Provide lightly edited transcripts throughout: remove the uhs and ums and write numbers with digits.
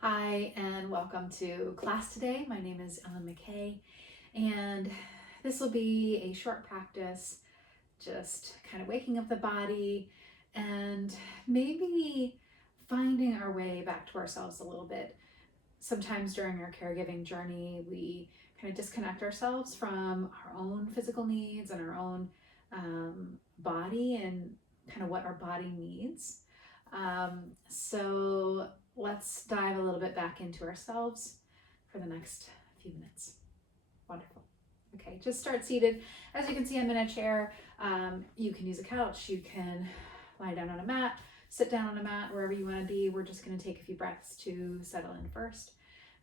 Hi, and welcome to class today. My name is Ellen McKay, and this will be a short practice, just kind of waking up the body and maybe finding our way back to ourselves a little bit. Sometimes during our caregiving journey, we kind of disconnect ourselves from our own physical needs and our own body and kind of what our body needs. So let's dive a little bit back into ourselves for the next few minutes. Wonderful. Okay, just start seated. As you can see, I'm in a chair. You can use a couch. You can lie down on a mat, sit down on a mat, wherever you want to be. We're just going to take a few breaths to settle in first,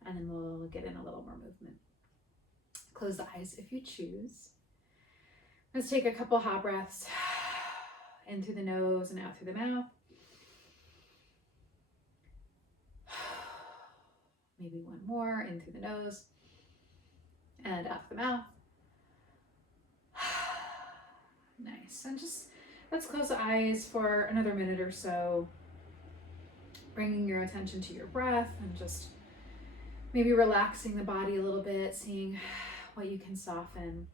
and then we'll get in a little more movement. Close the eyes if you choose. Let's take a couple hot breaths in through the nose and out through the mouth. Maybe one more in through the nose and out through the mouth. Nice. And just let's close the eyes for another minute or so, bringing your attention to your breath and just maybe relaxing the body a little bit, seeing what you can soften.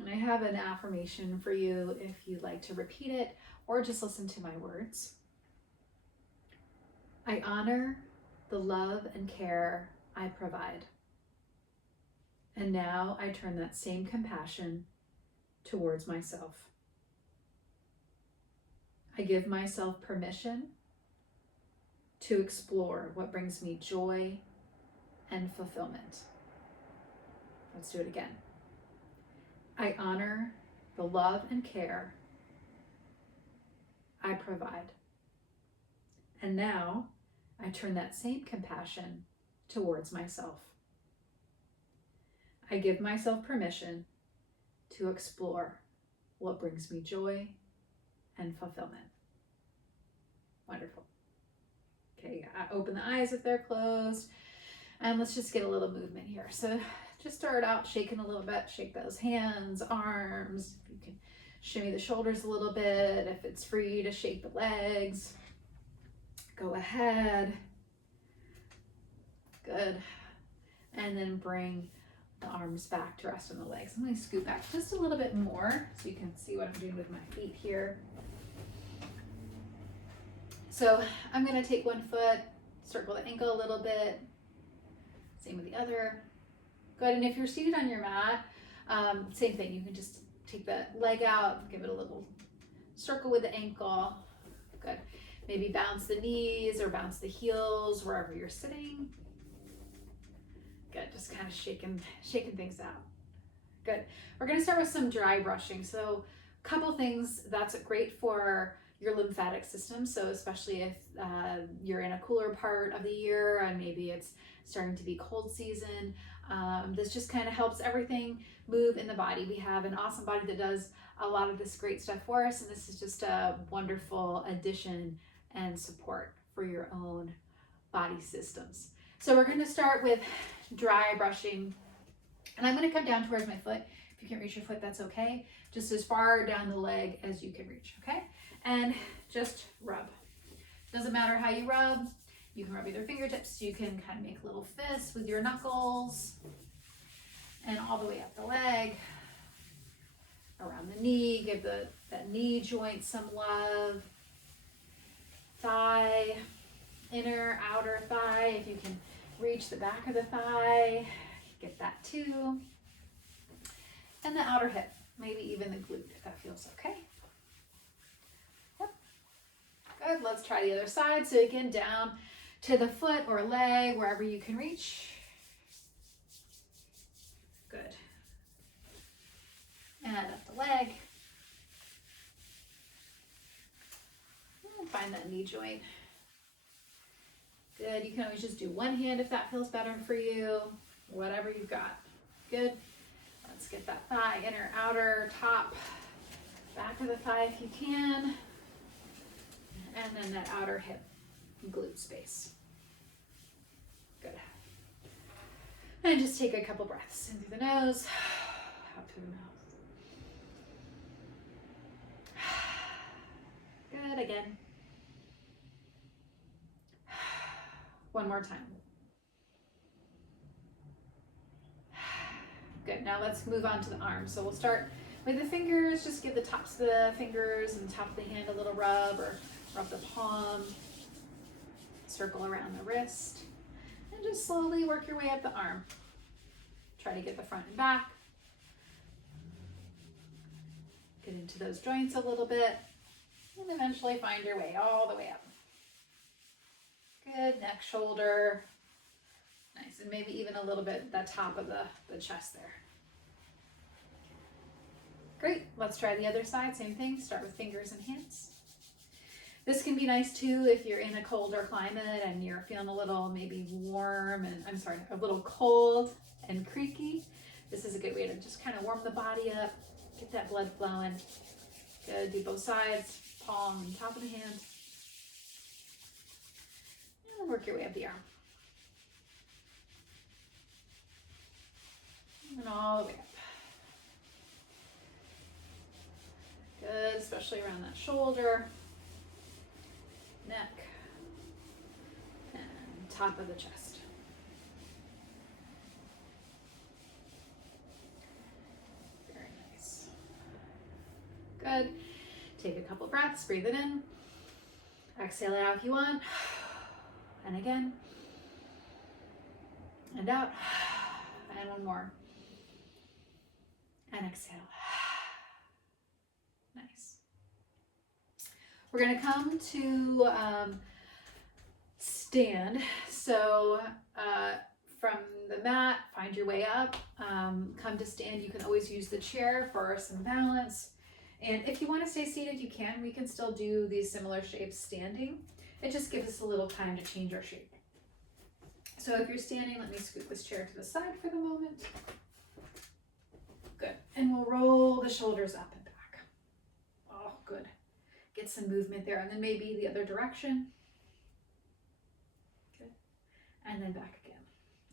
And I have an affirmation for you if you'd like to repeat it or just listen to my words. I honor the love and care I provide. And now I turn that same compassion towards myself. I give myself permission to explore what brings me joy and fulfillment. Let's do it again. I honor the love and care I provide. And now I turn that same compassion towards myself. I give myself permission to explore what brings me joy and fulfillment. Wonderful. Okay, open the eyes if they're closed. And let's just get a little movement here. So just start out shaking a little bit. Shake those hands, arms. You can shimmy the shoulders a little bit. If it's free to shake the legs, go ahead. Good. And then bring the arms back to rest on the legs. I'm going to scoot back just a little bit more so you can see what I'm doing with my feet here. So I'm going to take one foot, circle the ankle a little bit. Same with the other. Good. And if you're seated on your mat, same thing. You can just take the leg out, give it a little circle with the ankle. Good. Maybe bounce the knees or bounce the heels wherever you're sitting. Good. Just kind of shaking things out. Good. We're going to start with some dry brushing. So a couple things that's great for your lymphatic system. So especially if you're in a cooler part of the year and maybe it's starting to be cold season, this just kind of helps everything move in the body. We have an awesome body that does a lot of this great stuff for us, and this is just a wonderful addition and support for your own body systems. So we're going to start with dry brushing, and I'm going to come down towards my foot. If you can't reach your foot, that's okay. Just as far down the leg as you can reach, okay? And just rub. Doesn't matter how you rub. You can rub with your fingertips. You can kind of make little fists with your knuckles and all the way up the leg, around the knee. Give that knee joint some love. Thigh, inner, outer thigh. If you can reach the back of the thigh, get that too. And the outer hip, maybe even the glute if that feels okay. Yep. Good. Let's try the other side. So again, down to the foot or leg, wherever you can reach. Good. And up the leg. And find that knee joint. Good. You can always just do one hand if that feels better for you. Whatever you've got. Good. Let's get that thigh, inner, outer, top, back of the thigh if you can. And then that outer hip, glute space. Good. And just take a couple breaths in through the nose, out through the mouth. again. One more time. Good, now let's move on to the arms. So we'll start with the fingers. Just give the tops of the fingers and top of the hand a little rub, or rub the palm. Circle around the wrist. And just slowly work your way up the arm. Try to get the front and back. Get into those joints a little bit. And eventually find your way all the way up. Good, neck, shoulder. Nice, and maybe even a little bit the top of the chest there. Great, let's try the other side, same thing, start with fingers and hands. This can be nice too if you're in a colder climate and you're feeling a little maybe warm and, a little cold and creaky. This is a good way to just kind of warm the body up, get that blood flowing. Good, do both sides, palm and top of the hand. And work your way up the arm. And all the way up. Good, especially around that shoulder, neck, and top of the chest. Very nice. Good. Take a couple breaths, breathe it in. Exhale it out if you want. And again. And out. And one more. And exhale. Nice. We're going to come to stand. So from the mat, find your way up. Come to stand. You can always use the chair for some balance. And if you want to stay seated, you can. We can still do these similar shapes standing. It just gives us a little time to change our shape. So if you're standing, let me scoot this chair to the side for the moment. Good. And we'll roll the shoulders up and back. Oh, good. Get some movement there. And then maybe the other direction. Good. And then back again.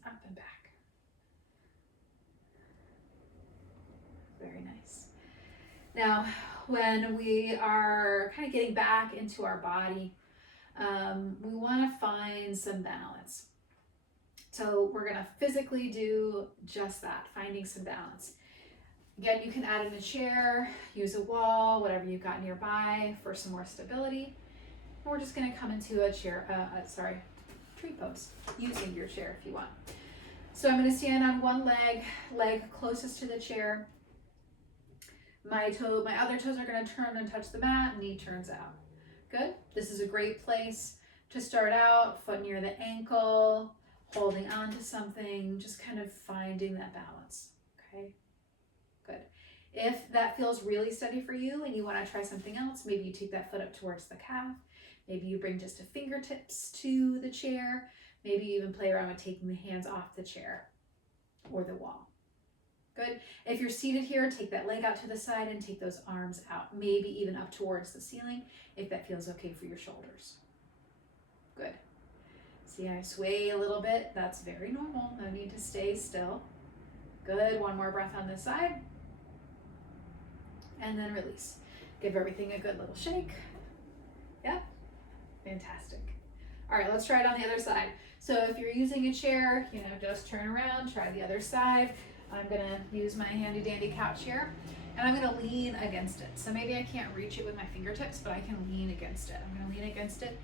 Up and back. Very nice. Now, when we are kind of getting back into our body, we want to find some balance. So we're going to physically do just that, finding some balance. Again, you can add in a chair, use a wall, whatever you've got nearby for some more stability. And we're just going to come into a chair, tree pose, using your chair if you want. So I'm going to stand on one leg closest to the chair. My other toes are going to turn and touch the mat, knee turns out. Good. This is a great place to start out, foot near the ankle, holding on to something, just kind of finding that balance. Okay. Good. If that feels really steady for you and you want to try something else, maybe you take that foot up towards the calf. Maybe you bring just a fingertips to the chair. Maybe you even play around with taking the hands off the chair or the wall. Good. If you're seated here, take that leg out to the side and take those arms out, maybe even up towards the ceiling if that feels okay for your shoulders. Good. See, I sway a little bit. That's very normal. No need to stay still. Good. One more breath on this side. And then release. Give everything a good little shake. Yep. Fantastic. All right, let's try it on the other side. So if you're using a chair, just turn around, try the other side. I'm gonna use my handy dandy couch here and I'm gonna lean against it. So maybe I can't reach it with my fingertips, but I can lean against it. I'm gonna lean against it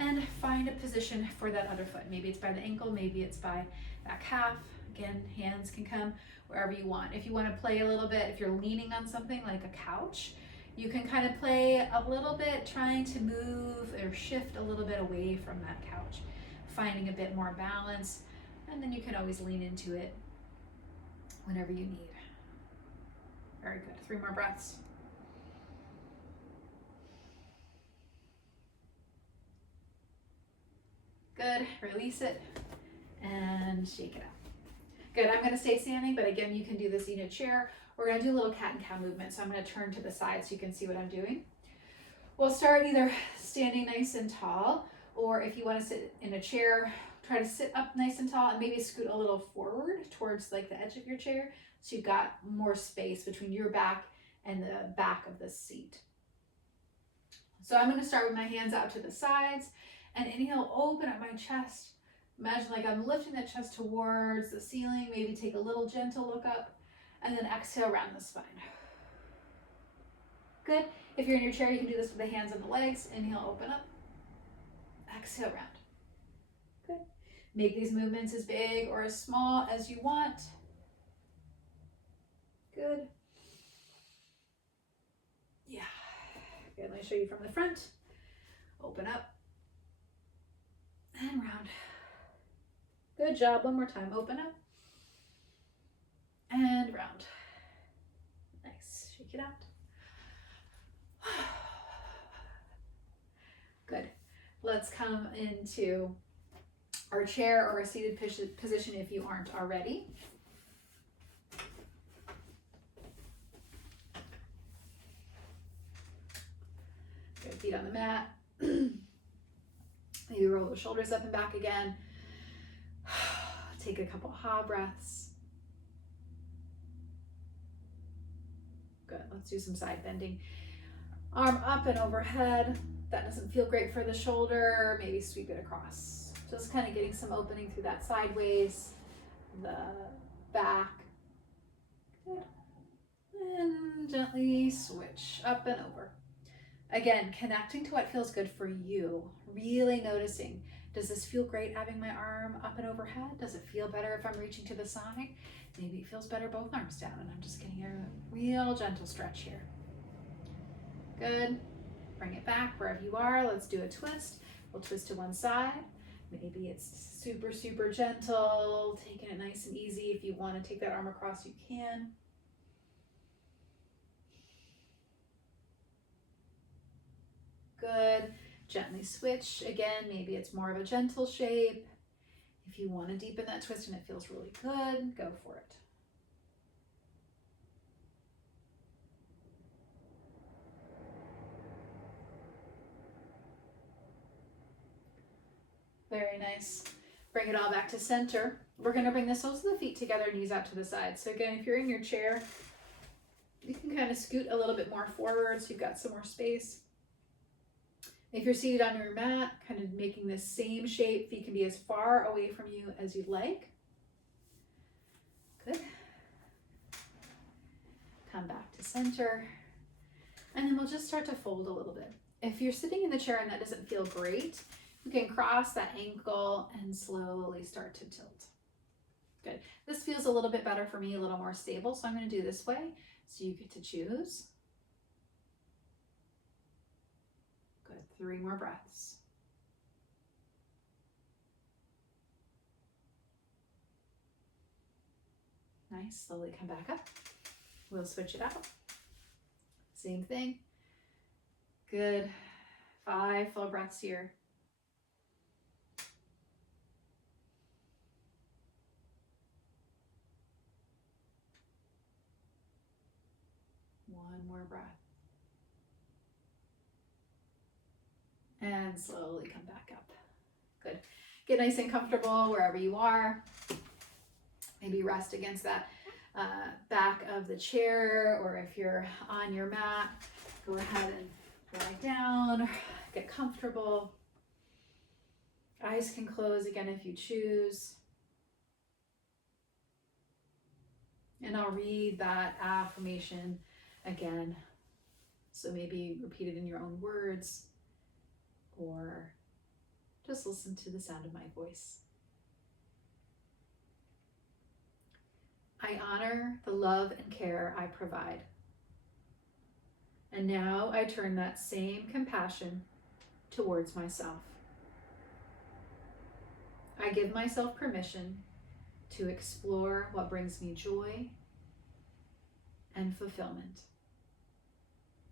and find a position for that other foot. Maybe it's by the ankle, maybe it's by that calf. Again, hands can come wherever you want. If you wanna play a little bit, if you're leaning on something like a couch, you can kind of play a little bit, trying to move or shift a little bit away from that couch, finding a bit more balance, and then you can always lean into it whenever you need. Very good. 3 more breaths. Good. Release it and shake it out. Good. I'm going to stay standing, but again, you can do this in a chair. We're going to do a little cat and cow movement. So I'm going to turn to the side so you can see what I'm doing. We'll start either standing nice and tall, or if you want to sit in a chair, try to sit up nice and tall and maybe scoot a little forward towards like the edge of your chair so you've got more space between your back and the back of the seat. So I'm going to start with my hands out to the sides and inhale, open up my chest. Imagine like I'm lifting the chest towards the ceiling, maybe take a little gentle look up, and then exhale, round the spine. Good. If you're in your chair, you can do this with the hands and the legs. Inhale, open up. Exhale, round. Good. Make these movements as big or as small as you want. Good. Yeah. Good. Let me show you from the front. Open up and round. Good job. One more time. Open up and round. Nice. Shake it out. Good. Let's come into our chair or a seated position if you aren't already. Good. Feet on the mat. Maybe roll the shoulders up and back again. Take a couple ha breaths. Good. Let's do some side bending. Arm up and overhead. That doesn't feel great for the shoulder. Maybe sweep it across. Just kind of getting some opening through that sideways, the back. Good. And gently switch up and over. Again, connecting to what feels good for you. Really noticing, does this feel great having my arm up and overhead? Does it feel better if I'm reaching to the side? Maybe it feels better both arms down, and I'm just getting a real gentle stretch here. Good. Bring it back wherever you are. Let's do a twist. We'll twist to one side. Maybe it's super, super gentle, taking it nice and easy. If you want to take that arm across, you can. Good. Gently switch. Again, maybe it's more of a gentle shape. If you want to deepen that twist and it feels really good, go for it. Very nice. Bring it all back to center. We're going to bring the soles of the feet together, knees out to the side. So again, if you're in your chair, you can kind of scoot a little bit more forward so you've got some more space. If you're seated on your mat, kind of making this same shape, feet can be as far away from you as you'd like. Good. Come back to center. And then we'll just start to fold a little bit. If you're sitting in the chair and that doesn't feel great, you can cross that ankle and slowly start to tilt. Good. This feels a little bit better for me, a little more stable, so I'm going to do this way. So you get to choose. Good. 3 more breaths. Nice. Slowly come back up. We'll switch it out. Same thing. Good. 5 full breaths here. One more breath. And slowly come back up. Good. Get nice and comfortable wherever you are. Maybe rest against that back of the chair, or if you're on your mat, go ahead and lie down, get comfortable. Eyes can close again if you choose. And I'll read that affirmation again. So maybe repeat it in your own words, or just listen to the sound of my voice. I honor the love and care I provide. And now I turn that same compassion towards myself. I give myself permission to explore what brings me joy and fulfillment.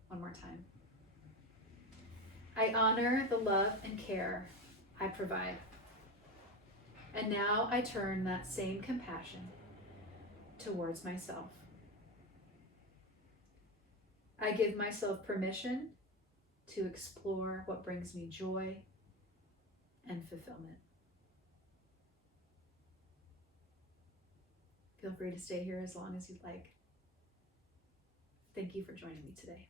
One more time. I honor the love and care I provide. And now I turn that same compassion towards myself. I give myself permission to explore what brings me joy and fulfillment. Feel free to stay here as long as you'd like. Thank you for joining me today.